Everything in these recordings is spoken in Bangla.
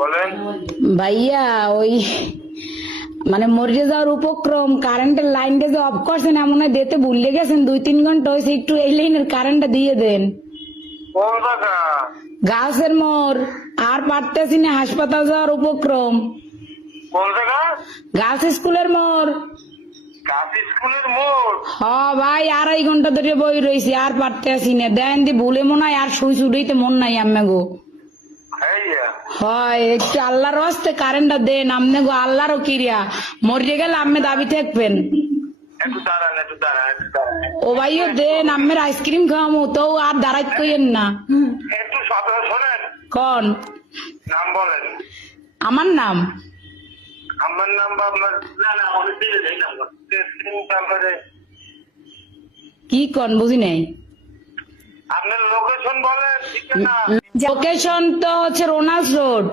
বলেন। ভাইয়া ওই মানে মরে যাওয়ার উপক্রম, কারেন্টের লাইনটা যে অফ করছেন এমন হয় দিতে ভুলে গেছেন, 2-3 ঘন্টা হয়েছে, একটু এই লাইনের কারেন্টটা দিয়ে দেন। কোন জায়গা? গাছের মোড়, আর পারতেছি না, হাসপাতাল যাওয়ার উপক্রম। কোন জায়গা? গার্লস স্কুলের মোড়। গাছ স্কুলের মোড়। হ ভাই, 2.5 ঘন্টা ধরে বই রয়েছি, আর পারতেছি না। দেন দি ভুলে মনে হয় আর শুই ছুটাইতে মন নাই আম্মে গো। হ্যাঁ, হয় একটু আল্লাহর হস্তে কারেন্টটা দেন আমনে গো, আল্লাহরও কিরিয়া। মরে গেলে আম্মে দাবি থাকবেন। একটু দাঁড়ান, একটু দাঁড়ান, একটু দাঁড়ান। ও ভাইও দেন, আম্মের আইসক্রিম খাওয়ামো তো, আর দাঁড়াইত কইেন না। একটু সতর্ক শোনেন। কন নাম বলেন। আমার নাম? আমার নাম বা আপনার? না না, অনেক দিকে যাই নাম্বার। তারপরে কি কন বুঝি নাই। আপনার লোকেশন বলেন, ঠিকানা। লোকেশন তো হচ্ছে রোনাল্ড রোড,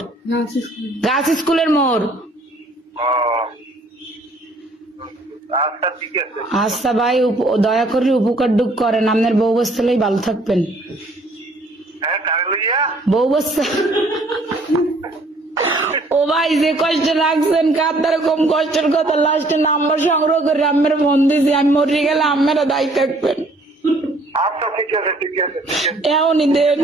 গার্লস স্কুলের মোড়। ও, আচ্ছা ঠিক আছে। আচ্ছা ভাই, দয়া করে উপকার ডুক করেন, আপনার বউ বস্তালেই ভালো থাকবেন। হ্যাঁ, কারে লইয়া? বউ বস্তা। ও ভাই যে কষ্ট লাগছেন, কার কম কষ্টের কথা, লাস্টে নাম্বার সংগ্রহ করে আম্মের ফোন দিয়েছি, আমি মরে গেলে আম্মেরা দায়ী থাকবেন। আচ্ছা ঠিক আছে, ঠিক আছে, ঠিক আছে। এমনই দেন।